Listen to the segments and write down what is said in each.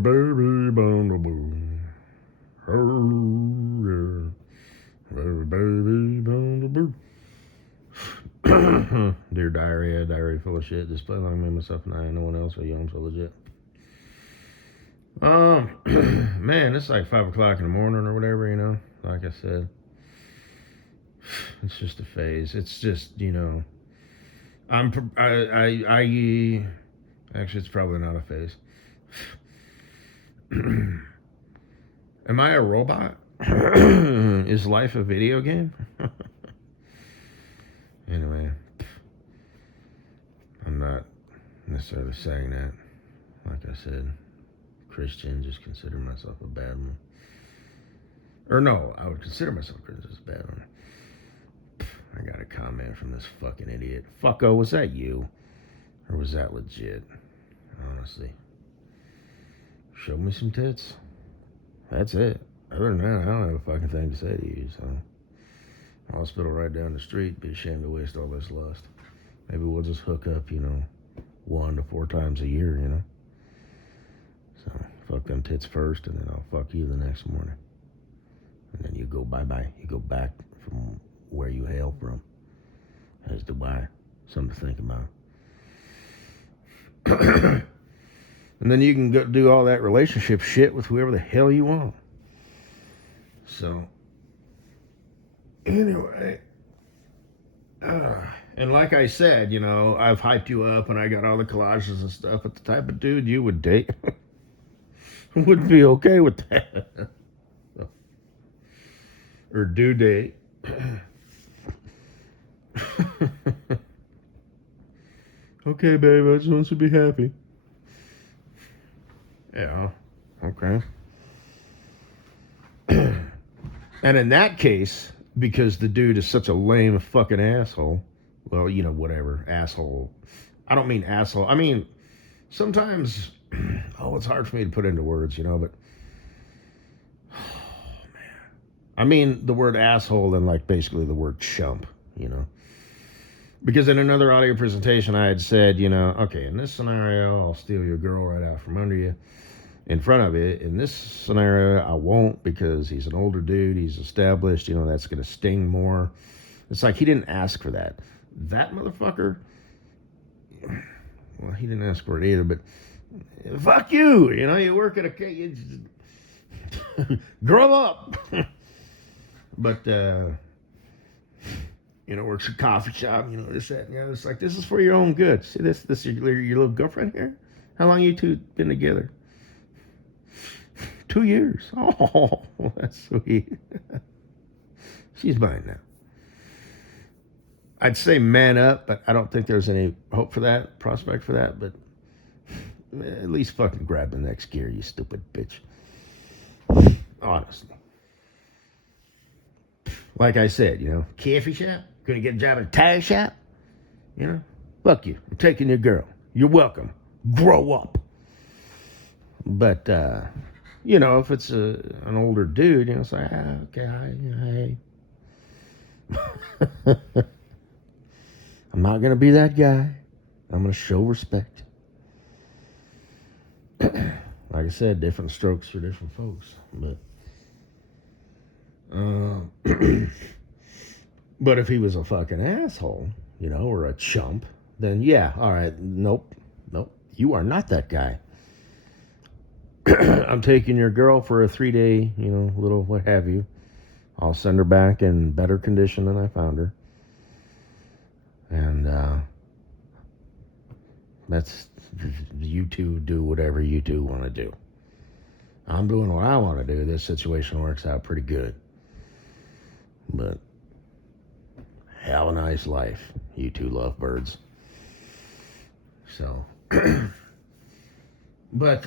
baby bumblebee. Oh, yeah. Baby bumblebee. Dear diarrhea, diarrhea full of shit. Just play along me, myself, and I. No one else. Are you? I'm so legit. Man, it's like 5 o'clock in the morning or whatever. Like I said, it's just a phase. It's just Actually, it's probably not a phase. Am I a robot? Is life a video game? Anyway, I'm not necessarily saying that. Like I said, Christian, just consider myself a bad one. Or no, I would consider myself a Christian, just a bad one. I got a comment from this fucking idiot. Fucko, was that you? Or was that legit? Honestly. Show me some tits. That's it. Other than that, I don't have a fucking thing to say to you, so. Hospital right down the street, be ashamed to waste all this lust. Maybe we'll just hook up, 1 to 4 times a year, So, fuck them tits first, and then I'll fuck you the next morning. And then you go bye-bye. You go back from where you hail from. As Dubai. Something to think about. And then you can go do all that relationship shit with whoever the hell you want. So, anyway. And like I said, I've hyped you up and I got all the collages and stuff, but the type of dude you would date would be okay with that. Or do date. Okay, babe, I just want you to be happy. Yeah, okay. And in that case, because the dude is such a lame fucking asshole, well, whatever, asshole. I don't mean asshole. I mean, sometimes, it's hard for me to put into words, but, man. I mean the word asshole and like basically the word chump, Because in another audio presentation, I had said, okay, in this scenario, I'll steal your girl right out from under you, in front of you. In this scenario, I won't because he's an older dude, he's established, that's going to sting more. It's like he didn't ask for that. That motherfucker, well, he didn't ask for it either, but fuck you, you work at a, grow up. But, works a coffee shop, this, that, it's like, this is for your own good. See this your little girlfriend here? How long you two been together? 2 years. Oh, that's sweet. She's mine now. I'd say man up, but I don't think there's any hope for that, prospect for that, but at least fucking grab the next gear, you stupid bitch. Honestly. Like I said, coffee shop? Gonna get a job at a tire shop? Fuck you. I'm taking your girl. You're welcome. Grow up. But, if it's an older dude, it's like, okay, hey. I'm not gonna be that guy. I'm gonna show respect. Like I said, different strokes for different folks. But if he was a fucking asshole, or a chump, then yeah, all right, nope, you are not that guy. I'm taking your girl for a 3-day, little what have you. I'll send her back in better condition than I found her. And that's, you two do whatever you two want to do. I'm doing what I want to do. This situation works out pretty good. But have a nice life, you two lovebirds. So, but,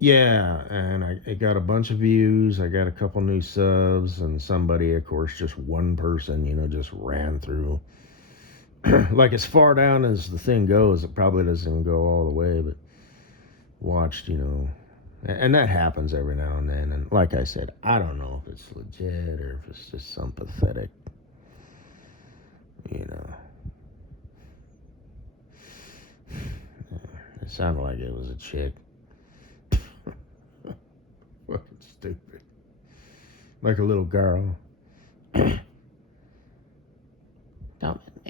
yeah, and I got a bunch of views. I got a couple new subs, and somebody, of course, just one person, just ran through. Like as far down as the thing goes, it probably doesn't even go all the way, but watched, And that happens every now and then. And like I said, I don't know if it's legit or if it's just some pathetic, you know. It sounded like it was a chick. Fucking stupid. Like a little girl.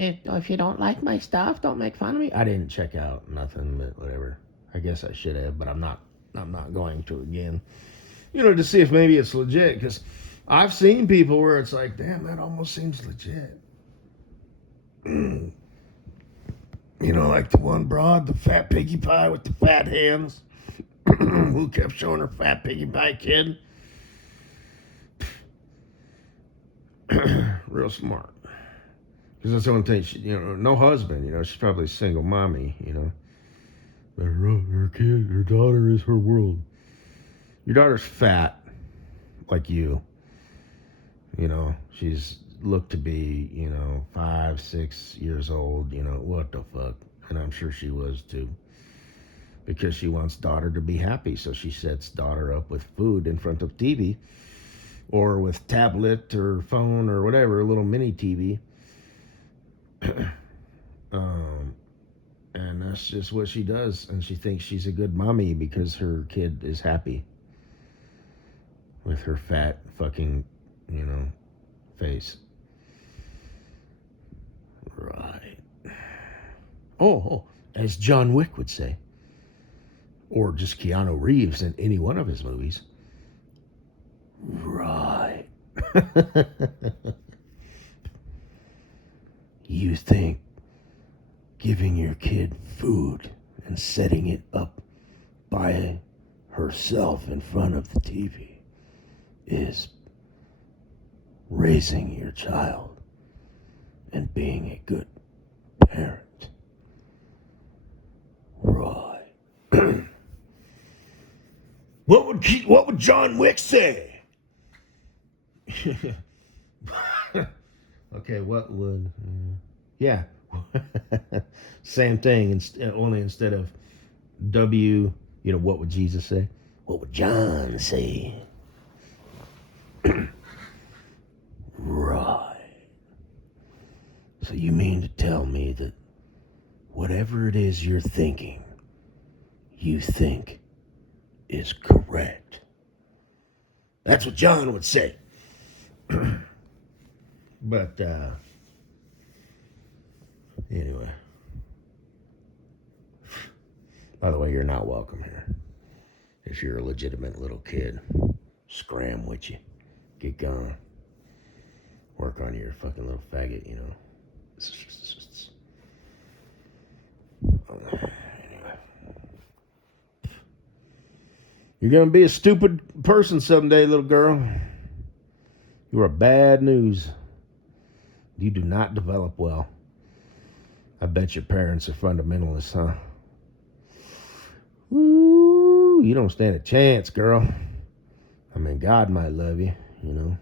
If you don't like my stuff, don't make fun of me. I didn't check out nothing, but whatever. I guess I should have, but I'm not going to again. You know, to see if maybe it's legit, because I've seen people where it's like, damn, that almost seems legit. You know, like the one broad, the fat piggy pie with the fat hands, who kept showing her fat piggy pie kid. Real smart. Because that's the only thing, no husband, she's probably a single mommy, Her kid, her daughter is her world. Your daughter's fat, like you. She's looked to be, 5, 6 years old, what the fuck. And I'm sure she was too. Because she wants daughter to be happy, so she sets daughter up with food in front of TV. Or with tablet or phone or whatever, a little mini TV. And that's just what she does, and she thinks she's a good mommy because her kid is happy with her fat fucking, face. Right. Oh, as John Wick would say, or just Keanu Reeves in any one of his movies. Right. You think giving your kid food and setting it up by herself in front of the TV is raising your child and being a good parent. Right. What would John Wick say? Okay, what would... yeah. Same thing, only instead of W, what would Jesus say? What would John say? Right. So you mean to tell me that whatever it is you're thinking, you think is correct? That's what John would say. But, anyway. By the way, you're not welcome here. If you're a legitimate little kid, scram with you. Get going. Work on your fucking little faggot, Anyway. You're gonna be a stupid person someday, little girl. You are bad news. You do not develop well. I bet your parents are fundamentalists, huh? Ooh, you don't stand a chance, girl. I mean, God might love you, Your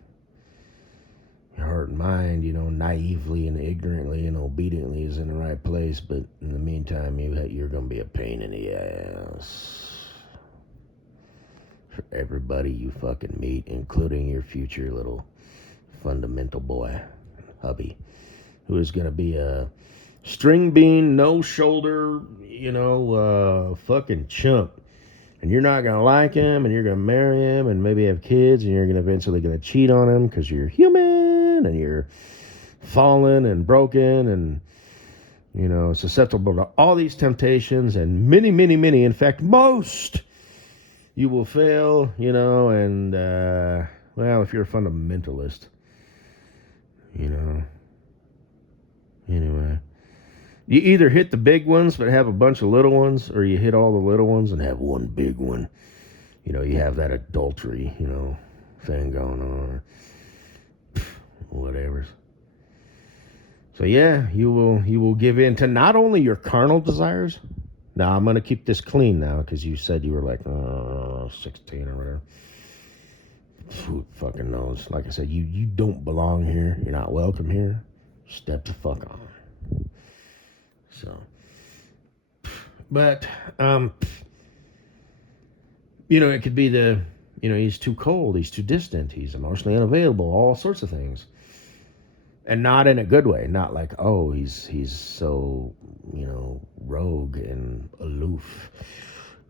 heart and mind, naively and ignorantly and obediently is in the right place. But in the meantime, you're going to be a pain in the ass for everybody you fucking meet, including your future little fundamental boy, hubby, who is going to be a string bean, no shoulder, fucking chump. And you're not going to like him, and you're going to marry him, and maybe have kids, and you're eventually going to cheat on him because you're human, and you're fallen and broken, and, susceptible to all these temptations, and many, many, many, in fact, most, you will fail, and, well, if you're a fundamentalist, anyway. You either hit the big ones but have a bunch of little ones, or you hit all the little ones and have one big one. You have that adultery, thing going on, or whatever. So yeah, you will give in to not only your carnal desires. Now, I'm going to keep this clean now because you said you were like 16 or whatever. Who fucking knows? Like I said, you don't belong here. You're not welcome here. Step the fuck on. So, but, It could be he's too cold, he's too distant, he's emotionally unavailable, all sorts of things. And not in a good way, not like, oh, he's so, rogue and aloof.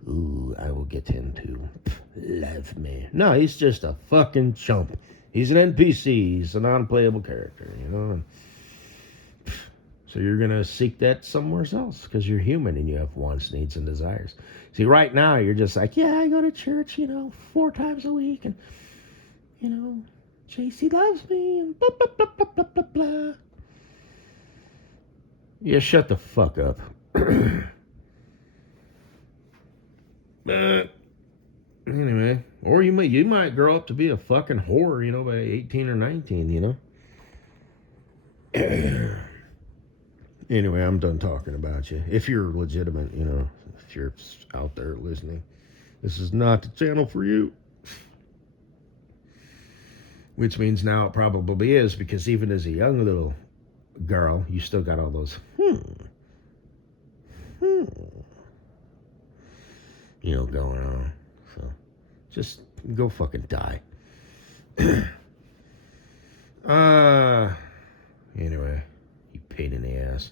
Ooh, I will get him to love me. No, he's just a fucking chump. He's an NPC, he's a non-playable character, So you're going to seek that somewhere else because you're human and you have wants, needs, and desires. See, right now, you're just like, yeah, I go to church, 4 times a week, and, JC loves me, and blah, blah, blah, blah, blah, blah, blah. Yeah, shut the fuck up. Anyway, or you might grow up to be a fucking whore, by 18 or 19, Anyway, I'm done talking about you. If you're legitimate, if you're out there listening, this is not the channel for you. Which means now it probably is, because even as a young little girl, you still got all those, going on. So just go fucking die. Anyway, you pain in the ass.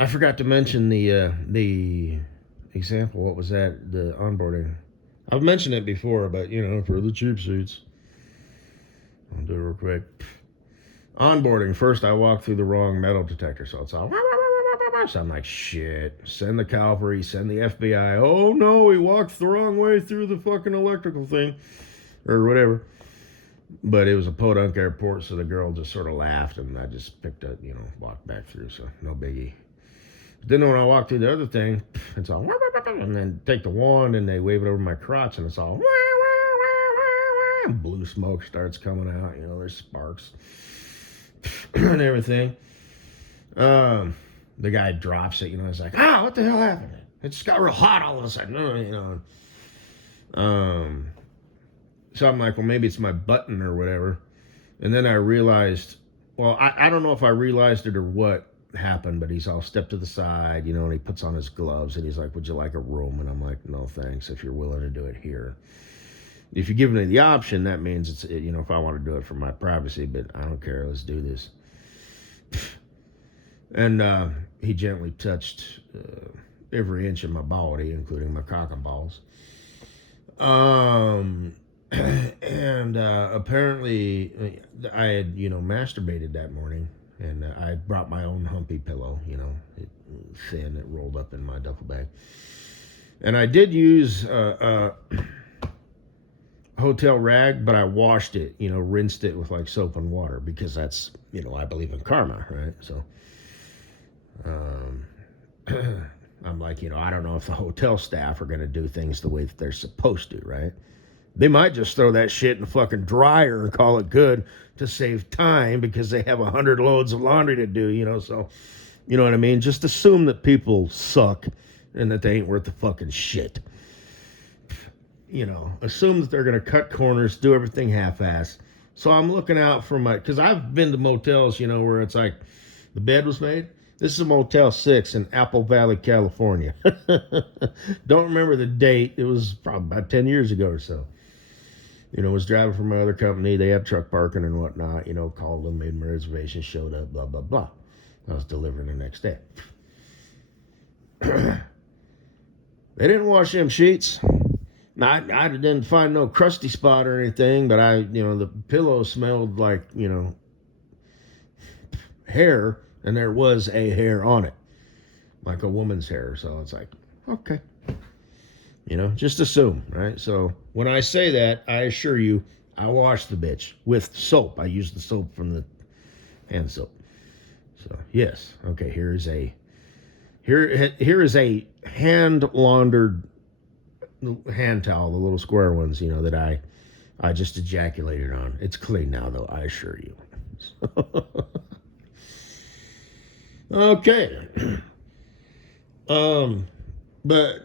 I forgot to mention the example. What was that? The onboarding. I've mentioned it before, but for the cheap suits, I'll do it real quick. Onboarding. First, I walked through the wrong metal detector, so it's all. So I'm like, shit. Send the cavalry. Send the FBI. Oh no, we walked the wrong way through the fucking electrical thing, or whatever. But it was a podunk airport, so the girl just sort of laughed, and I just picked up, walked back through, so no biggie. But then when I walked through the other thing, it's all, and then take the wand, and they wave it over my crotch, and it's all, and blue smoke starts coming out, there's sparks, and everything. The guy drops it, it's like, what the hell happened? It just got real hot all of a sudden, So I'm like, well, maybe it's my button or whatever. And then I realized, well, I don't know if I realized it or what happened, but he's all stepped to the side, and he puts on his gloves, and he's like, would you like a room? And I'm like, no, thanks, if you're willing to do it here. If you give me the option, that means it's, if I want to do it for my privacy, but I don't care, let's do this. And he gently touched every inch of my body, including my cock and balls. And apparently I had, masturbated that morning, and I brought my own humpy pillow, it thin, it rolled up in my duffel bag. And I did use a hotel rag, but I washed it, rinsed it with like soap and water, because that's, I believe in karma, right? So, I'm like, I don't know if the hotel staff are going to do things the way that they're supposed to, right? They might just throw that shit in the fucking dryer and call it good to save time, because they have 100 loads of laundry to do, so, you know what I mean? Just assume that people suck and that they ain't worth the fucking shit. Assume that they're going to cut corners, do everything half-assed. So I'm looking out for because I've been to motels, where it's like the bed was made. This is a Motel 6 in Apple Valley, California. Don't remember the date. It was probably about 10 years ago or so. Was driving for my other company. They had truck parking and whatnot. Called them, made my reservation, showed up, blah, blah, blah. I was delivering the next day. They didn't wash them sheets. I didn't find no crusty spot or anything, but the pillow smelled like, hair. And there was a hair on it, like a woman's hair. So it's like, okay. Just assume, right? So when I say that, I assure you, I washed the bitch with soap. I used the soap from the hand soap. So, yes. Okay, here is a hand laundered hand towel, the little square ones, that I just ejaculated on. It's clean now, though, I assure you. Okay.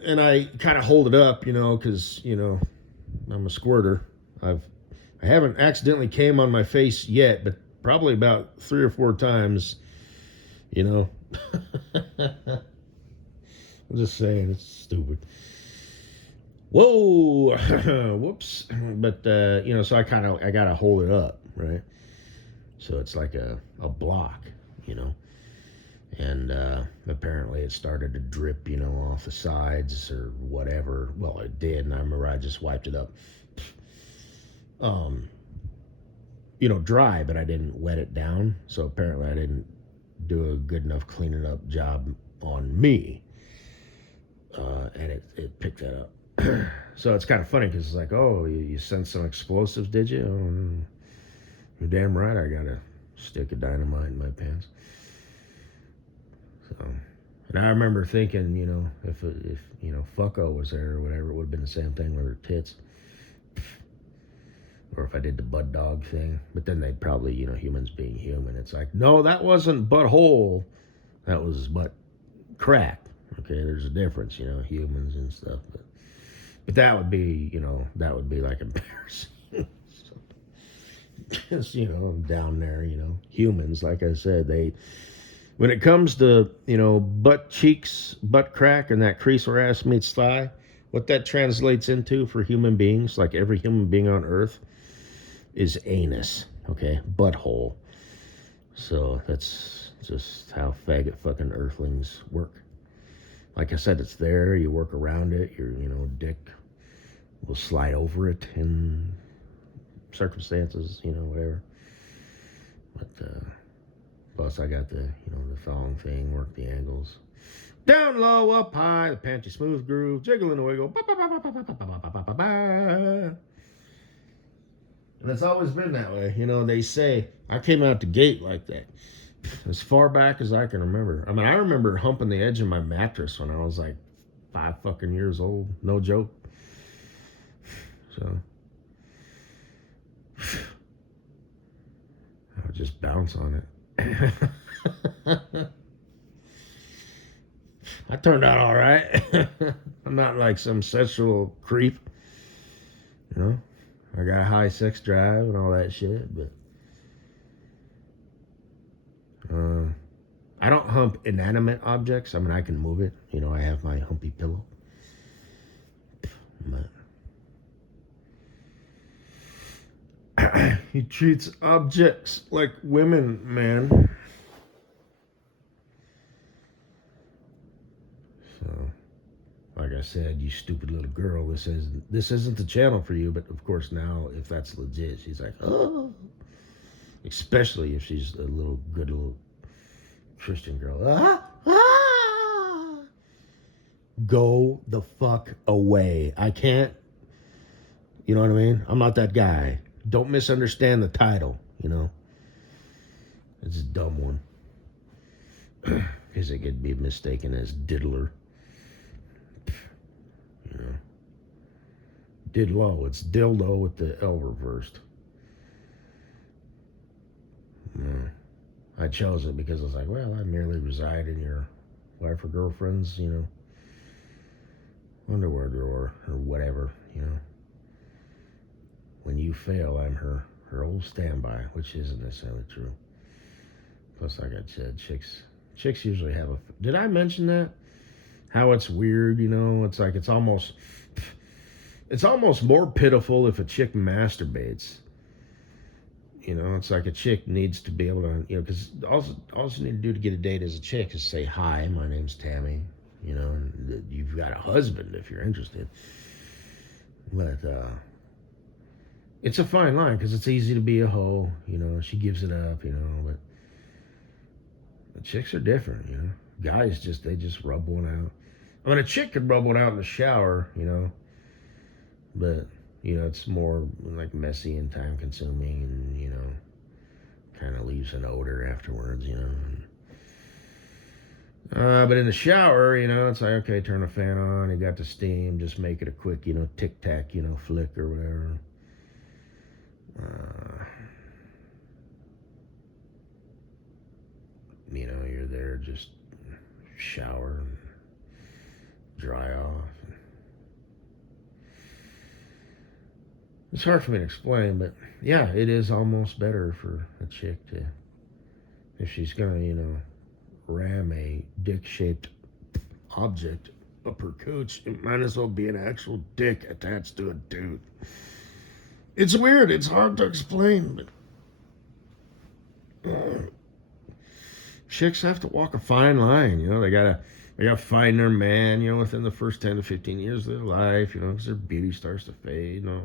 And I kind of hold it up, because, I'm a squirter. I haven't accidentally came on my face yet, but probably about 3 or 4 times You know? I'm just saying, it's stupid. Whoa! Whoops. But, so I got to hold it up, right? So it's like a block, you know? And apparently it started to drip, off the sides or whatever. Well, it did, and I remember I just wiped it up. Um, dry, but I didn't wet it down. So apparently I didn't do a good enough cleaning up job on me. And it picked that up. So it's kind of funny because it's like, oh, you sent some explosives, did you? Oh, you're damn right I got a stick of dynamite in my pants. So, and I remember thinking, if Fucko was there or whatever, it would have been the same thing with her tits. Or if I did the butt dog thing. But then they'd probably, humans being human. It's like, no, that wasn't butthole. That was butt crack. Okay, there's a difference, humans and stuff. But that would be, like embarrassing. Just, down there, humans, like I said, when it comes to, butt cheeks, butt crack, and that crease where ass meets thigh, what that translates into for human beings, like every human being on Earth, is anus, okay? Butthole. So that's just how faggot fucking earthlings work. Like I said, it's there, you work around it, your, dick will slide over it in circumstances, whatever. But, plus I got the, the thong thing, work the angles. Down low, up high, the panty smooth groove, jiggle and wiggle. And it's always been that way. They say, I came out the gate like that. As far back as I can remember. I mean, I remember humping the edge of my mattress when I was like 5 fucking years old. No joke. So I would just bounce on it. I turned out all right. I'm not like some sexual creep. I got a high sex drive and all that shit, but I don't hump inanimate objects. I mean, I can move it. I have my humpy pillow. But he treats objects like women, man. So, like I said, you stupid little girl, this isn't the channel for you. But of course now, if that's legit, she's like, oh. Especially if she's a good little Christian girl. Go the fuck away. I can't, you know what I mean? I'm not that guy. Don't misunderstand the title, It's a dumb one. Because it could be mistaken as diddler. Didlo. It's dildo with the L reversed. I chose it because I was like, well, I merely reside in your wife or girlfriend's, underwear drawer or whatever, When you fail, I'm her old standby, which isn't necessarily true. Plus, like I said, chicks usually have did I mention that? How it's weird, It's like it's almost more pitiful if a chick masturbates. It's like a chick needs to be able to, because all you need to do to get a date as a chick is say, hi, my name's Tammy, and you've got a husband if you're interested. But it's a fine line because it's easy to be a hoe, she gives it up, but the chicks are different, Guys they just rub one out. I mean, a chick could rub one out in the shower, but it's more like messy and time consuming and, kind of leaves an odor afterwards, But in the shower, it's like, okay, turn the fan on, you got the steam, just make it a quick, tic-tac, flick or whatever. You're there, just shower and dry off. It's hard for me to explain, but yeah, it is almost better for a chick to, if she's gonna, dick-shaped object up her cooch. It might as well be an actual dick attached to a dude. It's weird. It's hard to explain, but chicks have to walk a fine line. They gotta find their man. Within the first 10 to 15 years of their life. Because their beauty starts to fade and all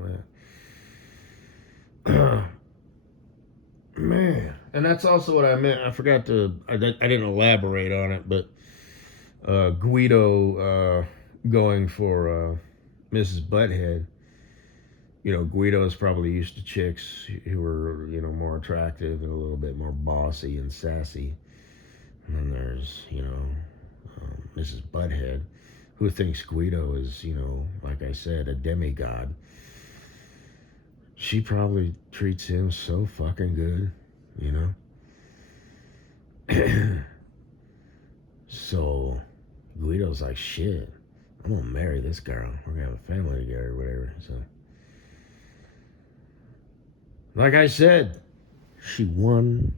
that. Man, and that's also what I meant. I forgot to. I didn't elaborate on it, but Guido going for Mrs. Butthead. Guido is probably used to chicks who were, more attractive and a little bit more bossy and sassy. And then there's, Mrs. Butthead, who thinks Guido is, like I said, a demigod. She probably treats him so fucking good, So Guido's like, shit, I'm gonna marry this girl. We're gonna have a family together or whatever. So, like I said, she won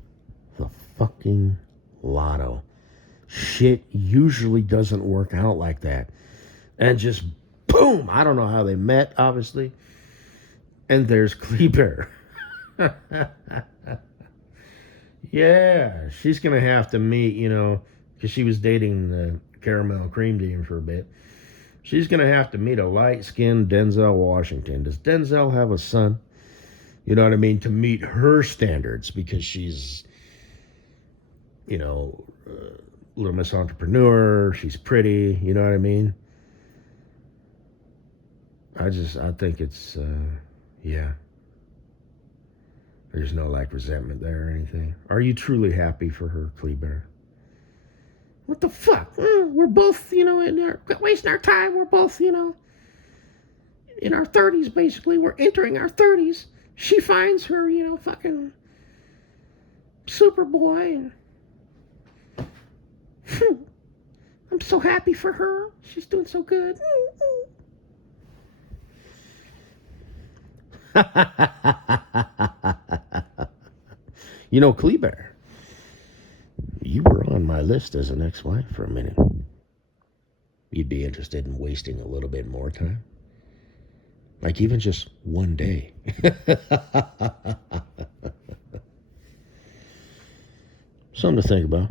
the fucking lotto. Shit usually doesn't work out like that. And just boom, I don't know how they met, obviously. And there's Kleber. Yeah, she's going to have to meet, because she was dating the Caramel Cream Demon for a bit. She's going to have to meet a light-skinned Denzel Washington. Does Denzel have a son? You know what I mean? To meet her standards, because she's, Little Miss Entrepreneur. She's pretty. You know what I mean? I think it's, yeah. There's no, resentment there or anything. Are you truly happy for her, Kleber? What the fuck? We're both, wasting our time. We're both, in our 30s, basically. We're entering our 30s. She finds her, fucking Superboy. And I'm so happy for her. She's doing so good. Kleber, you were on my list as an ex-wife for a minute. You'd be interested in wasting a little bit more time? Like even just one day. Something to think about.